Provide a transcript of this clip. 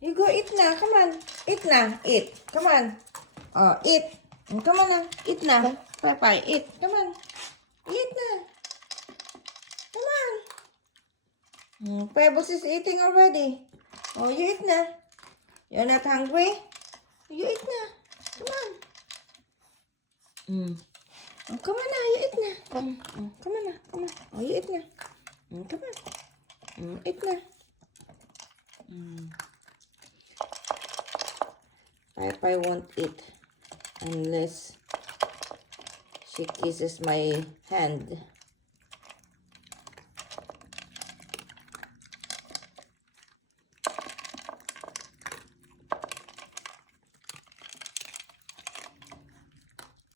You go eat na. Come on. Eat na. Eat. Come on. Oh, eat. Come on na. Eat na. Bye-bye. Eat. Come on. Eat na. Come on. Pebbles is eating already. Oh, you eat na. You're not hungry? You eat na. Come on. Oh, come on na. You eat na. Come on na. Come on. Oh, you eat na. Come on. Eat na. Pai won't eat unless she kisses my hand.